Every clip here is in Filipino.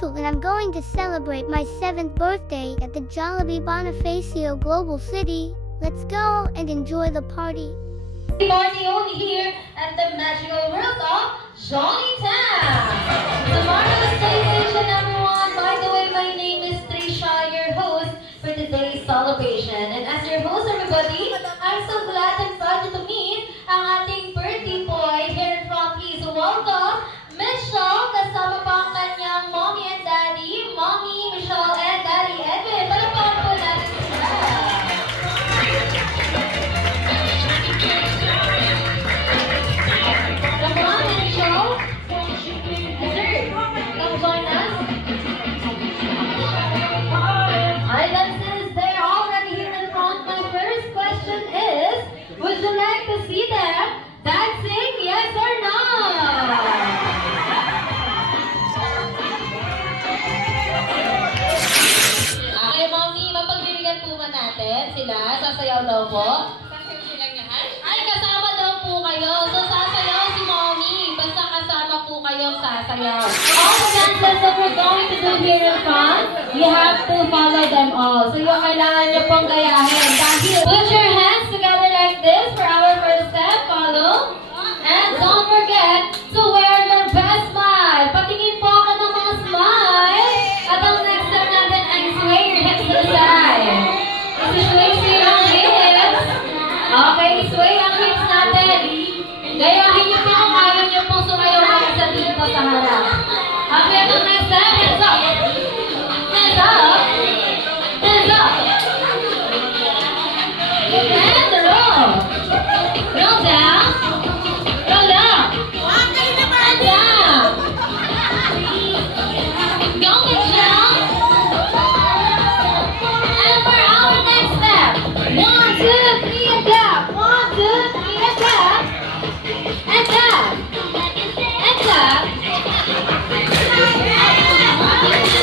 Rachel and I'm going to celebrate my 7th birthday at the Jollibee Bonifacio Global City. Let's go and enjoy the party. Party only here at the magical world of Jolly Town. Tomorrow's celebration, everyone. By the way, my name is Trisha, your host for today's celebration. And as your host, everybody, I'm so glad and proud to meet ang ating birthday boy here in front. Please welcome Michelle, kasama pa ang kanyang mommy and daddy, Mommy Michelle and Daddy Edwin. Palapaan po natin sila. Come on, Michelle. Yes, sir. Come join us. Alright, then since they're already here in front, my first question is, would you like to see them dancing, yes or no? Okay, Mommy, mapagbibigyan po ba natin sila? Sasayaw daw po? Sasayaw silang lahat? Ay, kasama daw po kayo. So, sasayaw si Mommy. Basta kasama po kayong sasayaw. All the dances that we're going to do here in front, you have to follow them all. So, yung kailangan nyo pong gayahin. Dahil, put your hands together like this for our first step. Follow. And don't forget to wear your best smile. Patingin po ako ng mga smile. At ang next step natin ay sway your hips to the side. Sway ang hips. Okay, sway ang hips natin. Gayahin niyo po kung ayaw niyo pong sumayaw mga isa dito sa harap. Okay, at ang next step, hands up. Hands up. Hands up. And roll. Roll down. Roll up. And down. Go, Michelle. And for our next step, 1, 2, 3, and clap. 1, 2, 3, and clap. And clap. And clap.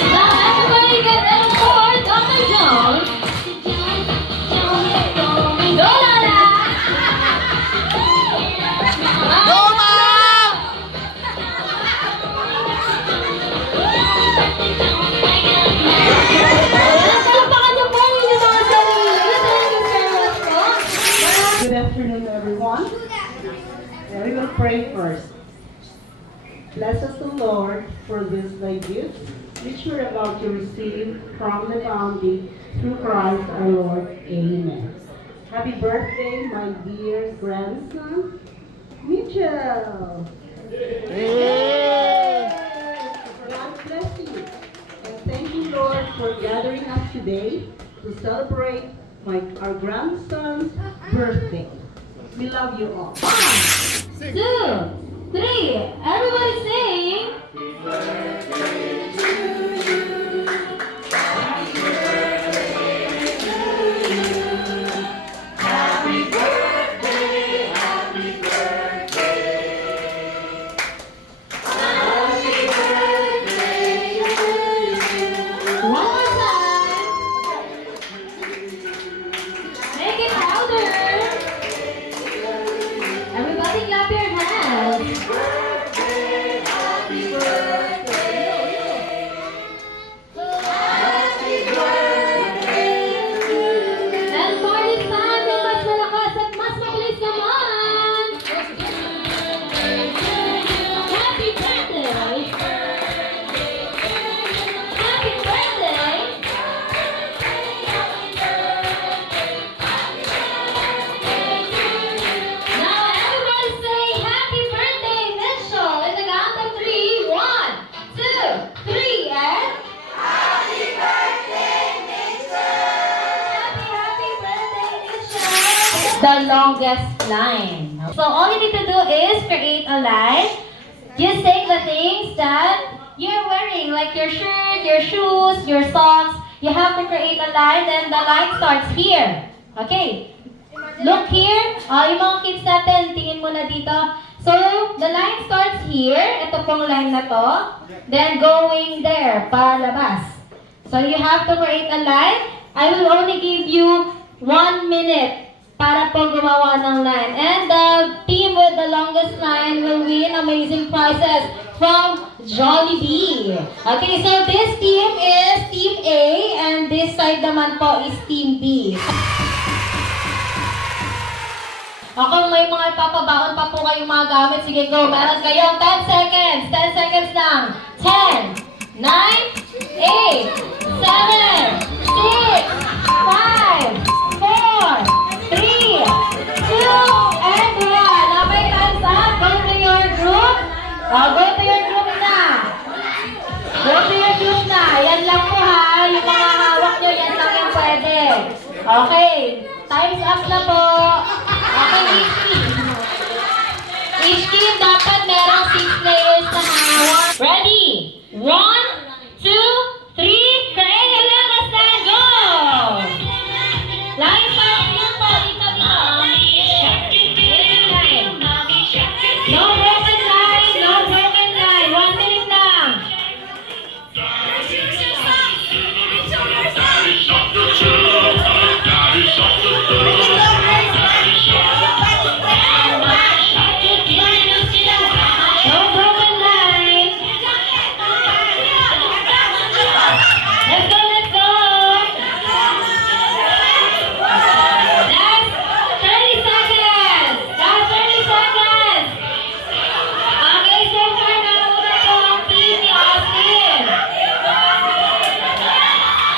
Now everybody get ready for Dr. Jones. Go, Lala. Go, Mom. Palakpakan niyo po ang inyong mga sarili. Thank you so much po. Good afternoon, everyone. We will pray first. Bless us, the Lord, for this thy gift, which we're about to receive from the bounty through Christ our Lord. Amen. Happy birthday, my dear grandson, Mitchell. God bless you. And thank you, Lord, for gathering us today to celebrate our grandson's birthday. We love you all. 1, 2, 3. Everybody sing. One more time. Make it louder. Everybody clap your hands. And for this time, may mas malakas at mas mabilis naman. Happy birthday! Happy birthday! Now everybody say happy birthday, Mitchell. In the count of 3, 1, 2, 3, and happy birthday, Mitchell. The longest line. So all you need to do is create a line. Just take the things that you're wearing, like your shirt, your shoes, your socks. You have to create a line, then the line starts here. Okay. Look here. Yung mga kids natin, tingin mo na dito. So, the line starts here. Ito pong line na to. Then, going there, palabas. So, you have to create a line. I will only give you 1 minute para po gumawa ng line. And the team with the longest line will win amazing prizes from Jollibee. Okay, so this team is Team A and this side naman po is Team B. Okay, may mga ipapabaon pa po kayong mga gamit. Sige, go. Meron kayong 10 seconds. 10 seconds lang. 10, 9, 8, 7, 6, 5, 4, 3, 2, and 1. Okay, time's up. Go to your group. Go to your group na. Go to your group na. Yan lang po ha. Yung mga hawak nyo, yan lang yung pwede. Okay. Time's up na po. Okay, each team dapat merong 6 players na hawak. Ready? 1, 2, 3, create a little stand, go! Line pass yun po, dito. No broken line, no broken line. 1 minute lang. No broken line. Let's go, let's go. Last 30 seconds. Last 30 seconds. Okay, so far nauna po ang team ni Austin.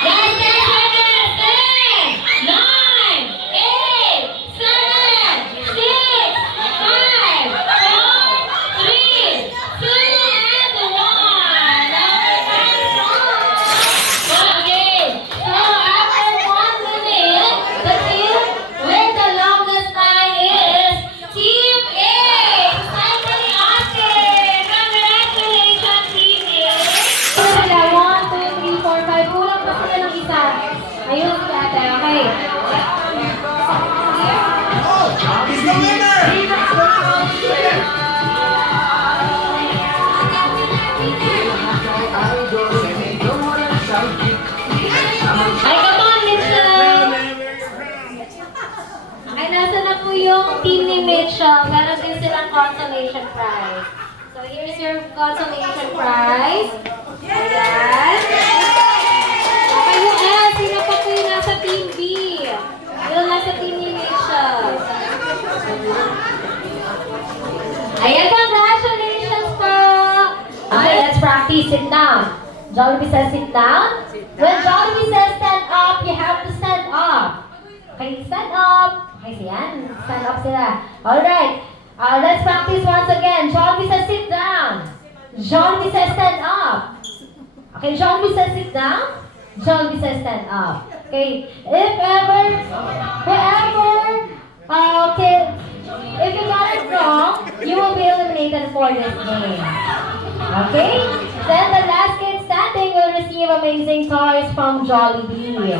Last 10 seconds. 10, 9, 8, 7, 6, 5, 4, 3, 2, and 1. Okay, so after 1 minute, the team with the longest time is Team A. Finally, Austin! Congratulations, Team A! Sila, 1, 2, 3, 4, 5. Kulang pa sila ng isa. Ayun si ate, okay. Ay, come on, Mitchell! Okay, nasa na po yung team ni Mitchell. Meron din silang consolation prize. So, here's your consolation prize. Ayan. Okay, yung L, sino pa po yung nasa team B? Yung nasa team ni Mitchell. Ayan, congratulations po! Okay, let's practice. Sit down. Jollibee says sit down. When Jollibee says stand up, you have to stand up. Okay, stand up. Okay, so yan. Stand up sila. Alright. Let's practice once again. Jollibee says sit down. Jollibee says stand up. Okay, Jollibee says sit down. Jollibee says stand up. Okay, if ever, whoever, okay, if you got it wrong, you will be eliminated for this game. Okay? Then the last kid standing will receive amazing toys from Jollibee.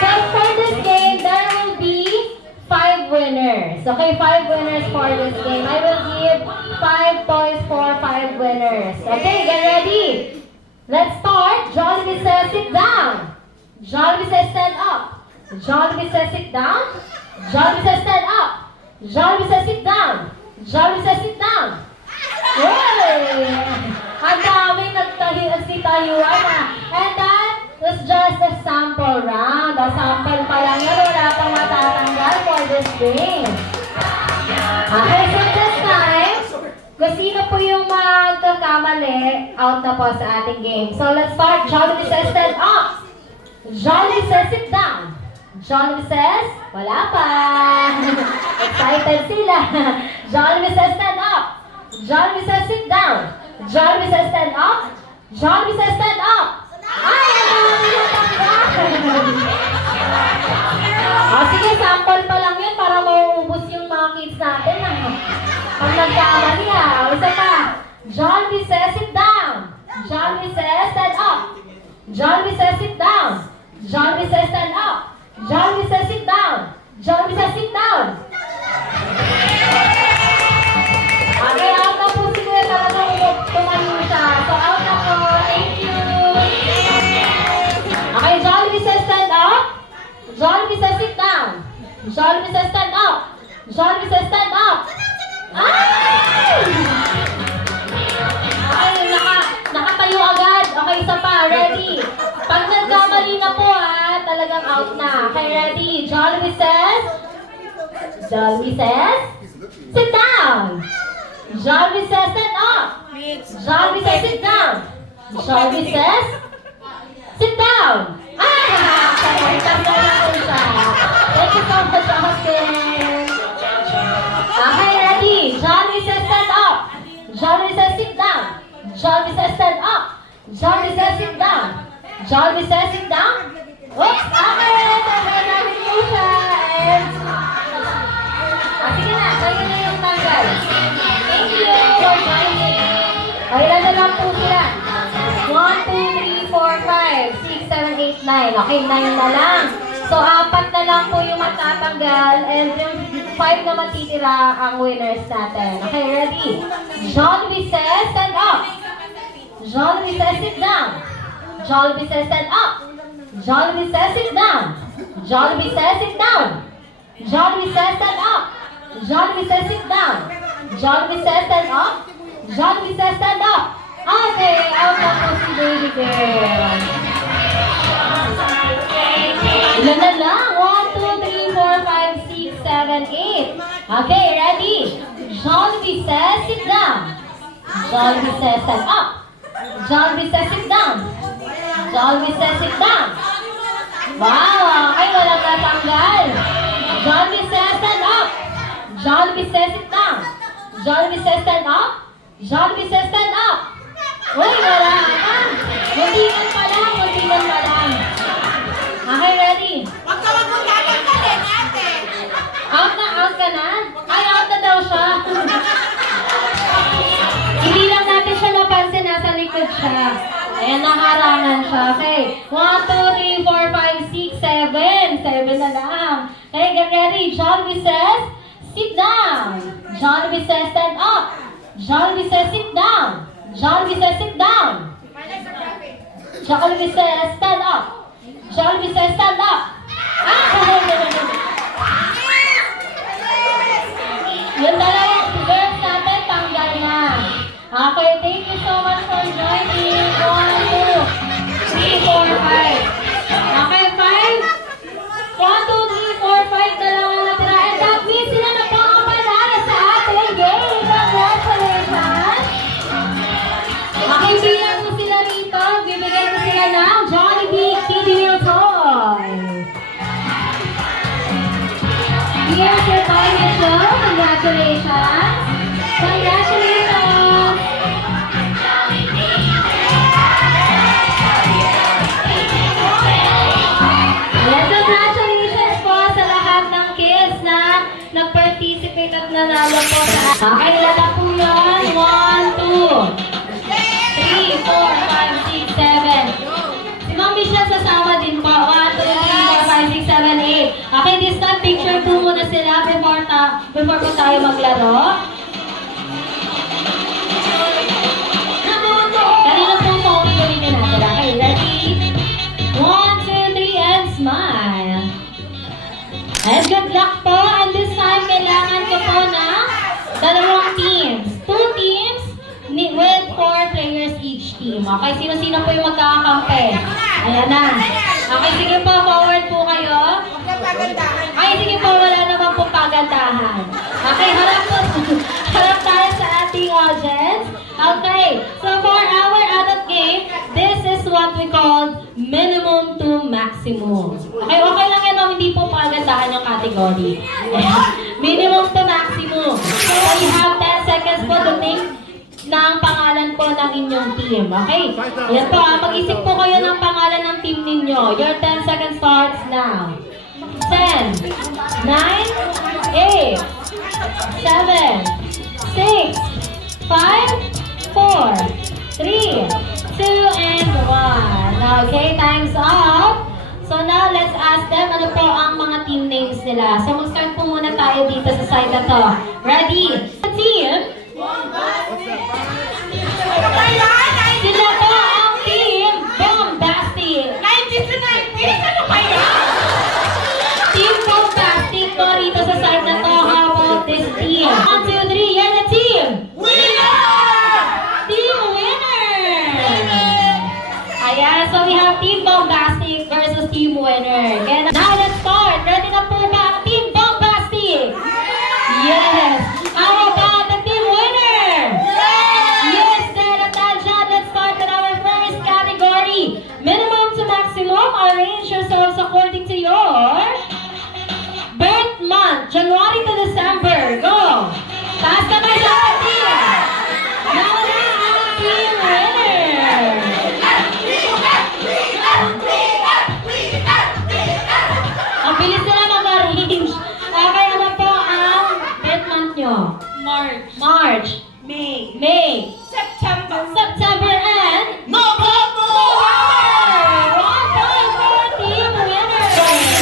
So for this game, there will be 5 winners. Okay, 5 winners for this game. I will give 5 toys for 5 winners. Okay, get ready. Let's start. Jollibee says sit down. Jollibee says stand up. Jollibee says sit down. Jollibee says stand up. Jollibee says sit down. Jollibee says sit down. Hey! Ang daming nagsitayuan na. And that was just a sample round. A sample pa lang yan. Wala pang matatanggal for this game. Okay, so this time, kung sino po yung magkakamali, out na po sa ating game. So let's start. Jollibee says stand up. Jollibee says sit down. Jollibee says, wala pa. Excited sila. Jollibee says stand up. Jollibee says sit down. Jollibee says stand up. Jollibee says stand up. Ay, ang dami natanggal. Sige, sample pa lang yun para mauubos yung mga kids natin. Pag nagkamali isa pa. Jollibee says sit down. Jollibee says stand up. Jollibee says sit down. Jollibee says stand up. Jollibee says sit down. Jollibee says sit down. Okay, out na po si Kuya talagang tumayo siya. So out na po. Thank you. Okay, Jollibee says stand up. Jollibee says sit down. Jollibee says stand up. Jollibee says stand up. Ay! Ay, Okay, isa pa. Ready? Pag nagkamali na po ha, talagang out na. Okay, ready? Jollibee says, sit down. Jollibee says, stand up. Jollibee says, sit down. Jollibee says, sit down. Thank you so much, Austin. Okay, ready? Jollibee says, stand up. Jollibee says, sit down. Jollibee says, stand up. Jollibee says, sit down. Jollibee says, sit down. Oops! Okay, tanggal namin po siya. Sige na, tanggal na yung tanggal. Thank you for joining. Ilan na lang po sila? 1, 2, 3, 4, 5, 6, 7, 8, 9. Okay, 9 na lang. So, 4 na lang po yung matatanggal and yung 5 na matitira ang winners natin. Okay, ready? Jollibee says, stand up. Jollibee says, sit down. Jollibee says, stand up. Jollibee says, sit down. Jollibee says, sit down. Jollibee says, stand up. Jollibee says, sit down. Jollibee says, stand up. Jollibee says, stand up. Okay, out na po si baby girl. Ilan na lang? 1, 2, 3, 4, 5, 6, 7, 8. Okay, ready? Jollibee says, sit down. Jollibee says, stand up. Jollibee says, sit down. Jollibee says, sit down. Wow, okay, walang natanggal. Jollibee says, stand up. Jollibee says, sit down. Jollibee says, stand up. Jollibee says, stand up. Uy, wala ka. Muntingan pa lang, muntingan pa lang. Okay, ready? Wag mong tatanggalin, ate. Out ka na? Ay, out na daw siya. Hindi lang natin siya napansin, nasa likod siya. Ayan, nakarangan siya. Okay, 1, 2, 3, 4, 5, 6, 7. 7 na lang. Okay, get ready. Jollibee says, sit down. Jollibee says, stand up. Jollibee says, sit down. Jollibee says, sit down. Jollibee says, stand up. Jollibee says, stand up. Yung dalawang girls natin, tanggal na. Okay, thank you so much for joining. 1, 2, 3, 4, 5. Okay, 5. 1, 2, 3, 4, 5 na lang ang natira. And that means sila na po ang panalo sa ating game. Congratulations! Okay, bilang mo sila rito. Bibigyan mo sila ng Jollibee Kiddie Meal Toy. Here's your toy, Mitchell. Congratulations! Congratulations! Yes, congratulations po sa lahat ng kids na nag-participate at nanalo po sa... Okay, lala po yun. 1, 2, 3, 4, 5, 6, 7. Si Ma'am Michelle sasama din po. 1, 2, 3, 4, 5, 6, 7, 8. Okay, this time picture po muna sila before po tayo maglaro. Kanina po po ulitin natin. Okay, ready? 1, 2, 3, and smile. And good luck po. And this time, kailangan ko po ng dalawang teams. 2 teams with 4 players each team. Okay, sino-sino po yung magkakakampi? Ayan na. Okay, sige po, forward po kayo. Ay, sige po, wala naman po pagandahan. Okay, harap tayo sa ating audience. Okay, so for our adult game, this is what we call minimum to maximum. Okay, okay lang yan, hindi po pagandahan yung category. Minimum to maximum. So you have 10 seconds po to think ng pangalan po ng inyong team. Okay? Yan po, mag-isip po kayo ng pangalan ng team ninyo. Your 10 seconds starts now. 10, 9, 8, 7, 6, 5, 4, 3, 2, and 1. Okay, time's up. So now, let's ask them ano po ang mga team names nila. So mag-start po muna tayo dito sa side na to. Ready? Team? Sila po ang team Bombastic. 90 to 90? Ano kaya? Team Bombastic po rito sa side na to. How about this team? 1, 2, 3, you're the team! Winner! Team winner! team winner. Kaya now let's start. Ready na po ba ang Team Bombastic? Yes. How about the team winner? Yes, then attention. Let's start with our first category. Minimum to maximum. Arrange yourselves according to your birth month. January to December. Go. Taas ka tayo sa team. Now na ang team winner. Ang bilis nila mag-arrange. Okay, ano po ang birth month nyo? March. May. September and? November! 1 point for team winner.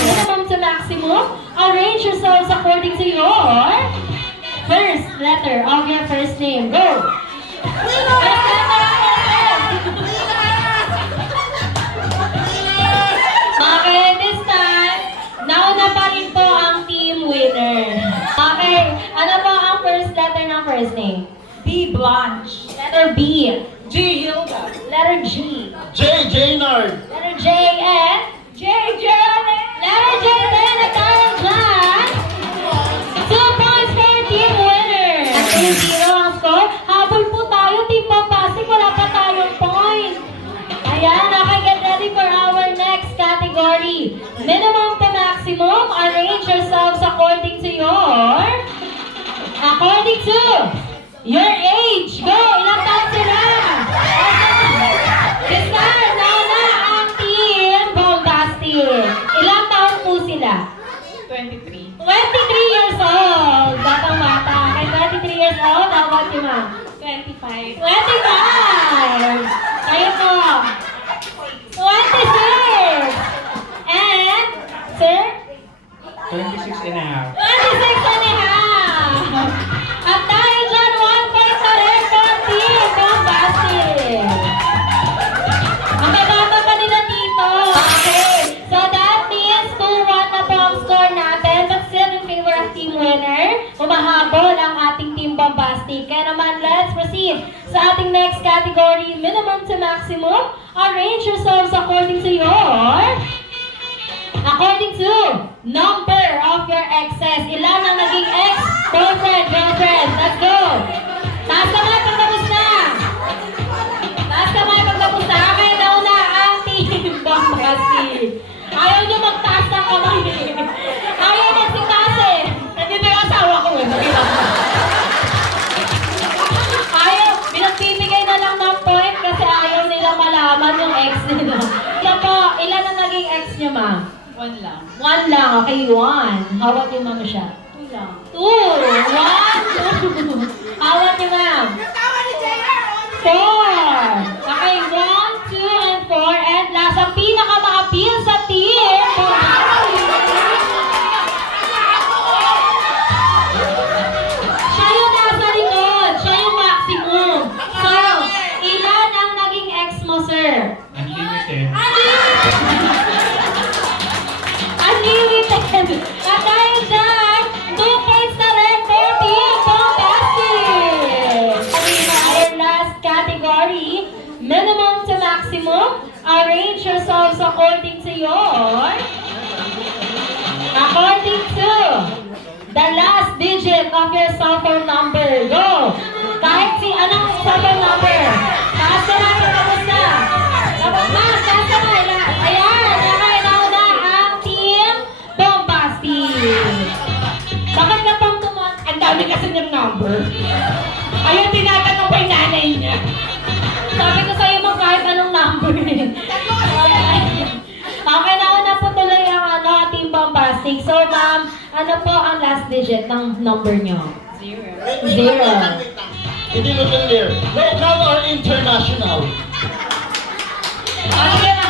Minimum to maximum. Arrange yourselves according to your first letter of your first name. Go! Okay, this time, nauna pa rin po ang team winner. Okay, ano po ang first letter ng first name? B. Blanche. Letter B. G. Hilda. Letter G. J. Jaynard. Letter J and? J. Janet. Letter J din at tayo dyan. 2 points for team winner. At 0 ang score. Habol po tayo, team Bombastic. Wala pa tayong point. Ayan, okay, get ready for our next category. Minimum to maximum. Arrange yourselves according to your age. Go! Ilang taon sila? Start! Now na ang team Bombastic. Ilang taon po sila? 23. 23 years old. Batang bata. Okay, 23 years old. How about you, ma'am? 25. 25! Kayo po? 26! And, sir? 26 and a half. 26 and a half! At dahil dyan, 1 point na rin for team Bombastic. Ang bata pa nila dito. Okay. So that means 2-1 na po ang score natin. But still in favor of team winner. Umahabol ang ating team Bombastic. Kaya naman, let's proceed sa ating next category. Minimum to maximum. Arrange yourselves according to number of your exes. Ilan ang naging ex? Boyfriend, girlfriend. Let's go. Taas kamay pag tapos na. Taas kamay pag tapos na. Okay, nauna ang team Bombastic. Ayaw nyo magtaas ng kamay. Ayaw nagsitaas eh. Nandito yung asawa ko eh. Ayaw, pinagbibigay na lang ng point kasi ayaw nila malaman yung ex nila. Yan po, ilan ang naging ex nyo, ma'am? 1 lang. 1 lang. Okay, 1. How about yung mama siya? 2 lang. 2. 1, 2. How about yung ma'am? Kasama ni JR. 4. Okay, 1, 2, and 4. And last, ang pinaka-ma-appeal sa team. Siya yung nasa likod. Siya yung maximum. So, ilan ang naging ex mo, sir? Unlimited. Unlimited! At dahil dyan, 2 points na rin for Team Bombastic! Our last category, minimum to maximum. Arrange yourselves according to the last digit of your cell phone number. Go! Kahit si anong cell phone number. Taas ka na, tapos na. Tapos na, taas ka na. Ayan, nakailaw na ang Team Bombastic. Bakit ka pang tumat? Ang dami kasi ng number. Ayun, tinatanong pa yung nanay niya. Sabi ko sa'yo mo kahit anong number. Okay, nauna po tuloy ang Team Bombastic. So, ma'am, ano po ang last digit ng number nyo? 0. 0. Hindi mo clear. Local or international? Okay na.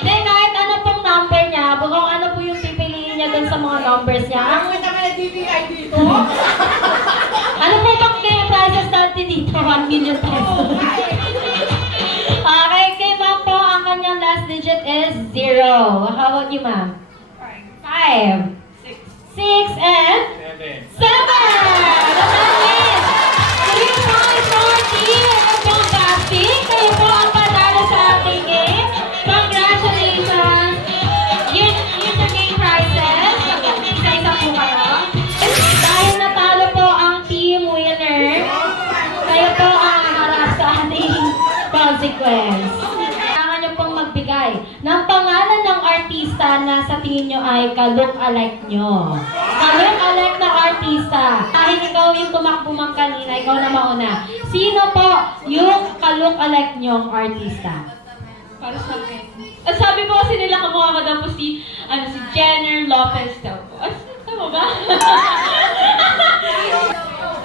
Hindi, kahit ano pong number niya, kung ano po yung pipiliin niya dun sa mga numbers niya. Ang naman na DTI dito. Ano po bang kaya prices natin dito? 1 million pesos. Okay, kay ma'am po, ang kanyang last digit is 0. How about you, ma'am? 5. 6 and 7. That means 3 points for Team Bombastic. Kayo po ang panalo sa ating game. Congratulations! na sa tingin nyo ay ka-look-alike nyo. Ka-look-alike na artista. Kahit ikaw yung tumakbo ma'am kanina, ikaw na mauna. Sino po yung ka-look-alike nyong artista? Para sa akin. At sabi po kasi nila kamukha ko daw po si Jenner Lopez daw po. Tama ba?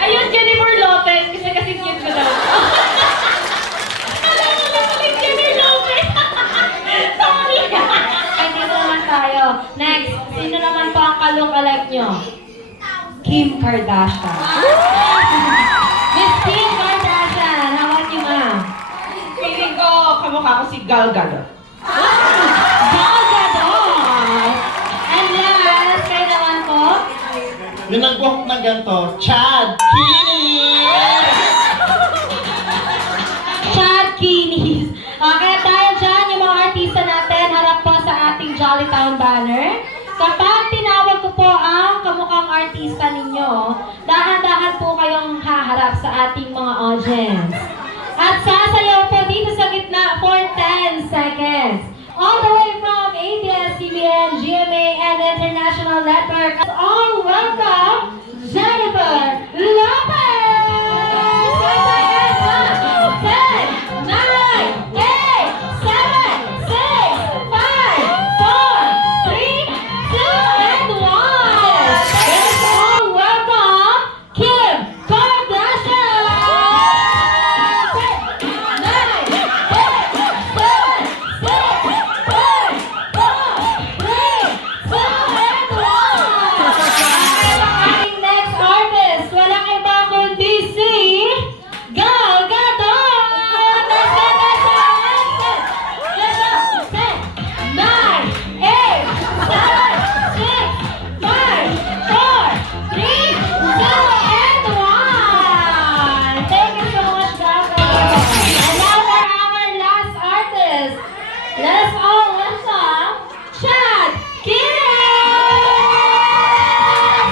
Ayun, Jennifer Lopez. Kasi cute ko daw. Alam mo lang ulit Jenner Lopez. Sorry. Ay, dito naman tayo. Next, sino naman po ang ka-look-alike nyo? Kim Kardashian. Miss Kim Kardashian, how about you, ma'am? Feeling ko, kamukha ko si Gal Gadot. Gal Gadot! And last, kayo naman po? Yung nag-walk na ganito, Chad Kinney! Chad Kinis. Okay, dahil dyan, yung mga artista natin, harap po sa ating Jolly Town banner. Kapag tinawag ko po ang kamukhang artista ninyo, dahan-dahan po kayong haharap sa ating mga audience. At sasayaw po dito sa gitna for 10 seconds. All the way from ABS-CBN, GMA, and International Network, all welcome, Jennifer Lopez! 10, 9, 8, 7, 6, 5, 4, 3, 2, and 1. Let's all welcome Kim Kardashian! 9, 8, 7, 6, 5, 4, 3, 2, and 1. Ang next artist, walang iba kundi si Gal Gadot! Let's go, let's go, let's go! 10, 9, 8, 7, 6, 5, 4, 3, 2, and 1. Thank you so much, Gal Gadot. And now for our last artist. Let us all welcome Chad Kinney!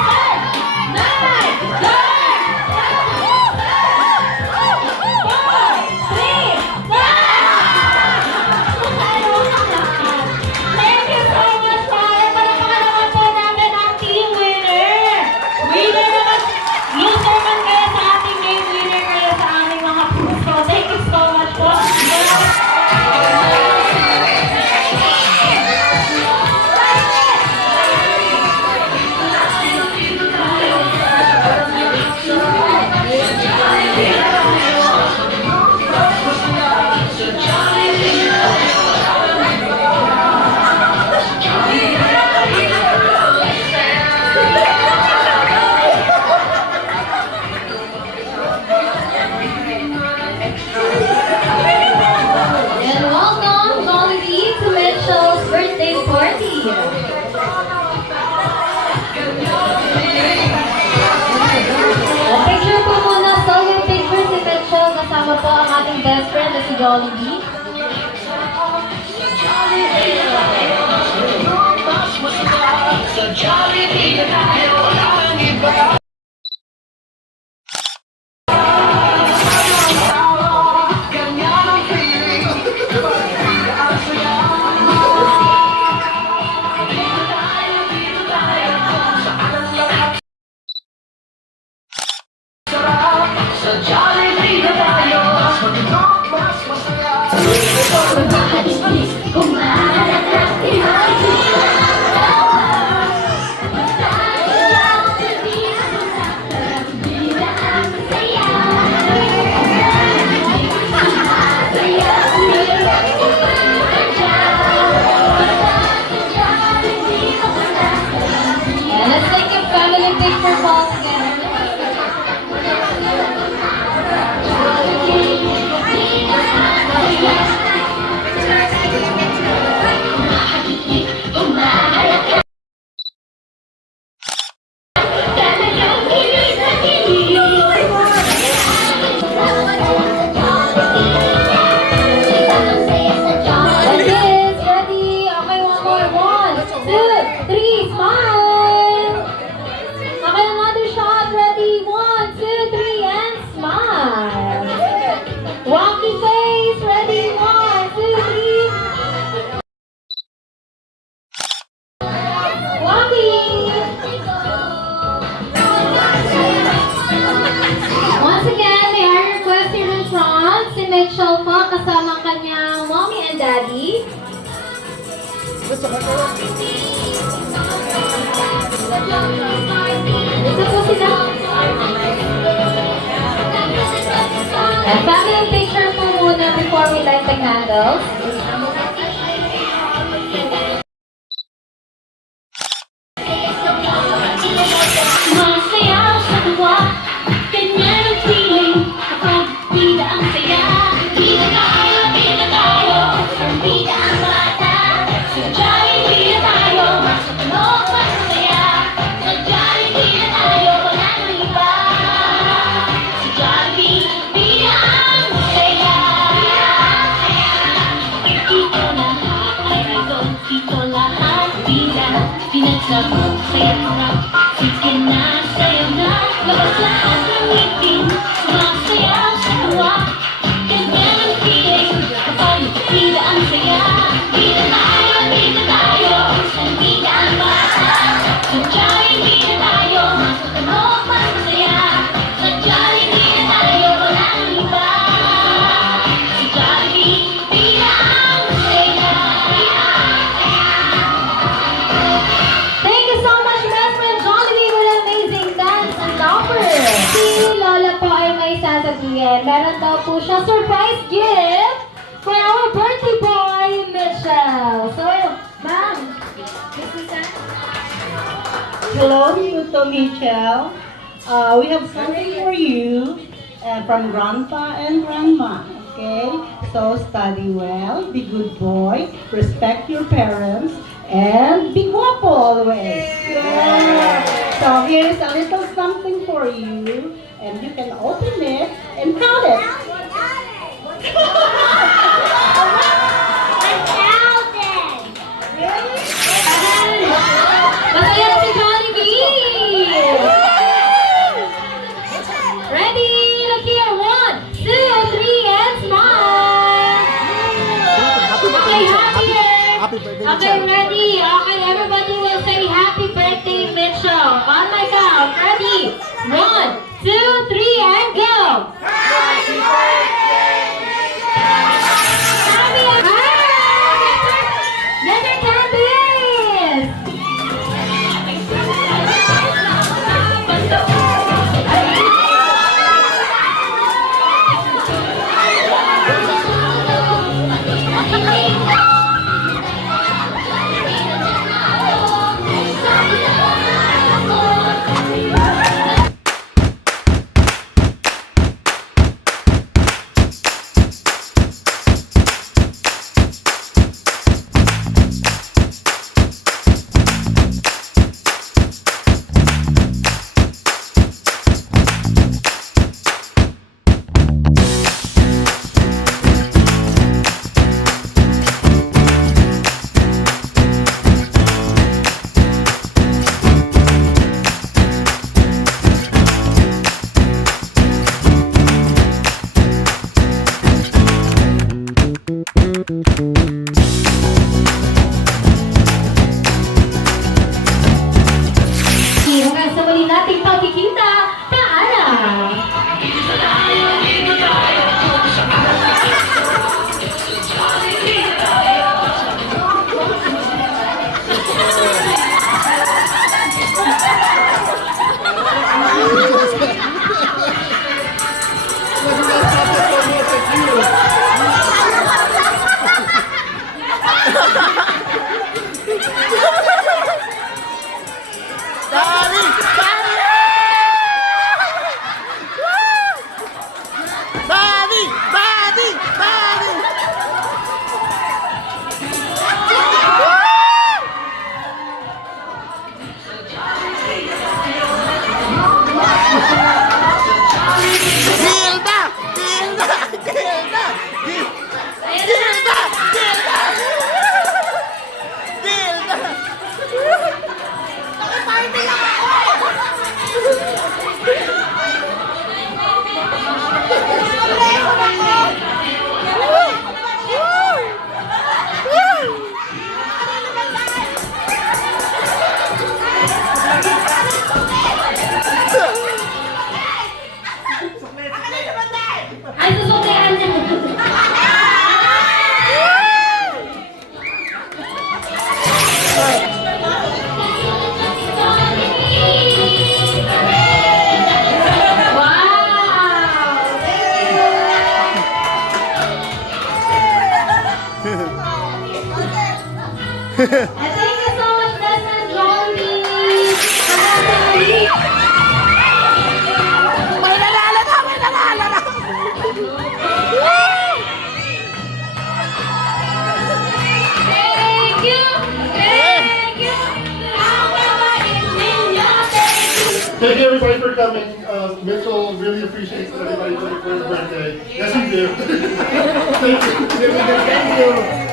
10, 9, 8, Thank you so much, Father. Palakpakan naman po natin ang team winner. Winner naman, loser man kayo sa ating game, winner kayo sa aming mga puso. Thank you so much po. And welcome, Jollibee, to Mitchell's birthday party. Picture po muna, solo picture si Mitchell, kasama po ang ating best friend na si Jollibee. Ito po sila. And family picture po muna before we light the candles. Masayaw sa tuwa, ganyan ang feeling kapag bida ang saya. Bida tayo, bida ang bata. Sadya'y bida tayo, masatanong masaya. Sadya'y bida tayo, wala nang iba. Sadya'y bida ang saya. Dito lahat ay idol, dito lahat bida. Pinagsabog saya na. Sige na, sayo na, labas lahat ng ngipin. Sumasayaw sa tuwa, ganyan ang feeling kapag bida ang saya. Bida tayo, isang bida ang bata. Sadya'y bida tayo, masatanong masaya. Sadya'y bida tayo, wala nang iba. Sadya'y bida ang saya. Thank you so much, best friend Jollibee, with an amazing dance and number. Si Lola po ay may sasabihin. Meron daw po siya surprise gift for our birthday boy, Mitchell. So, ma'am, this is that. Hello, Tuto Mitchell. We have something for you from Grandpa and Grandma. Okay? So study well, be good boy, respect your parents, and be guapo always. Yeah. So here's a little something for you, and you can open it and count it. Masaya si Jollibee! Ready? Look here. 1, 2, 3, and smile! Okay, happier! Okay, ready? Okay, everybody will say happy birthday, Mitchell. On my count. Ready? 1, 2, 3, and go! Happy birthday! Get your candies! Thank you everybody for coming. Mitchell really appreciates everybody coming for his birthday. Yes, he do. Thank you. Thank you.